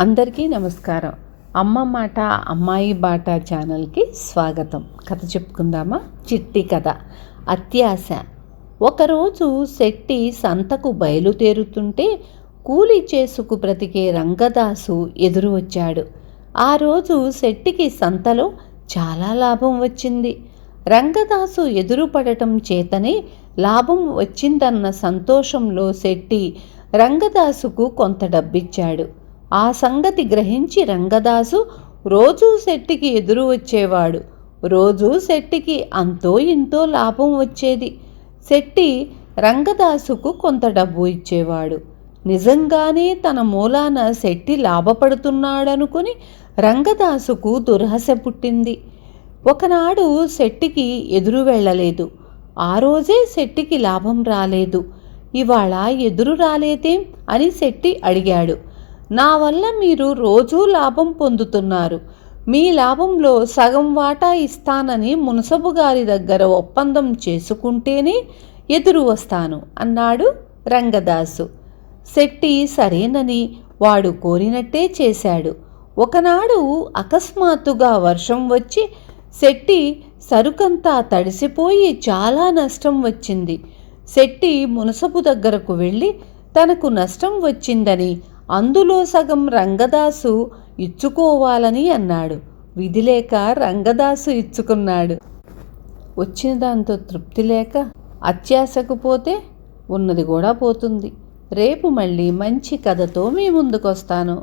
అందరికీ నమస్కారం. అమ్మ మాట అమ్మాయి బాట ఛానల్కి స్వాగతం. కథ చెప్పుకుందామా? చిట్టి కథ. అత్యాశ. ఒకరోజు శెట్టి సంతకు బయలుదేరుతుంటే కూలి చేసుకు బ్రతికే రంగదాసు ఎదురు వచ్చాడు. ఆ రోజు శెట్టికి సంతలో చాలా లాభం వచ్చింది. రంగదాసు ఎదురుపడటం చేతనే లాభం వచ్చిందన్న సంతోషంలో శెట్టి రంగదాసుకు కొంత డబ్బిచ్చాడు. ఆ సంగతి గ్రహించి రంగదాసు రోజూ శెట్టికి ఎదురు వచ్చేవాడు. రోజూ శెట్టికి అంతో ఇంతో లాభం వచ్చేది. శెట్టి రంగదాసుకు కొంత డబ్బు ఇచ్చేవాడు. నిజంగానే తన మూలాన శెట్టి లాభపడుతున్నాడనుకుని రంగదాసుకు దురాశ పుట్టింది. ఒకనాడు శెట్టికి ఎదురు వెళ్ళలేదు. ఆ రోజే శెట్టికి లాభం రాలేదు. ఇవాళ ఎదురు రాలేదేం అని శెట్టి అడిగాడు. నా వల్ల మీరు రోజూ లాభం పొందుతున్నారు. మీ లాభంలో సగం వాటా ఇస్తానని మునసబు గారి దగ్గర ఒప్పందం చేసుకుంటేనే ఎదురు వస్తాను అన్నాడు రంగదాసు. శెట్టి సరేనని వాడు కోరినట్టే చేశాడు. ఒకనాడు అకస్మాత్తుగా వర్షం వచ్చి శెట్టి సరుకంతా తడిసిపోయి చాలా నష్టం వచ్చింది. శెట్టి మునసబు దగ్గరకు వెళ్ళి తనకు నష్టం వచ్చిందని అందులో సగం రంగదాసు ఇచ్చుకోవాలని అన్నాడు. విధిలేక రంగదాసు ఇచ్చుకున్నాడు. వచ్చిన దాంతో తృప్తి లేక అత్యాశకు పోతే ఉన్నది కూడా పోతుంది. రేపు మళ్ళీ మంచి కథతో మీ ముందుకొస్తాను.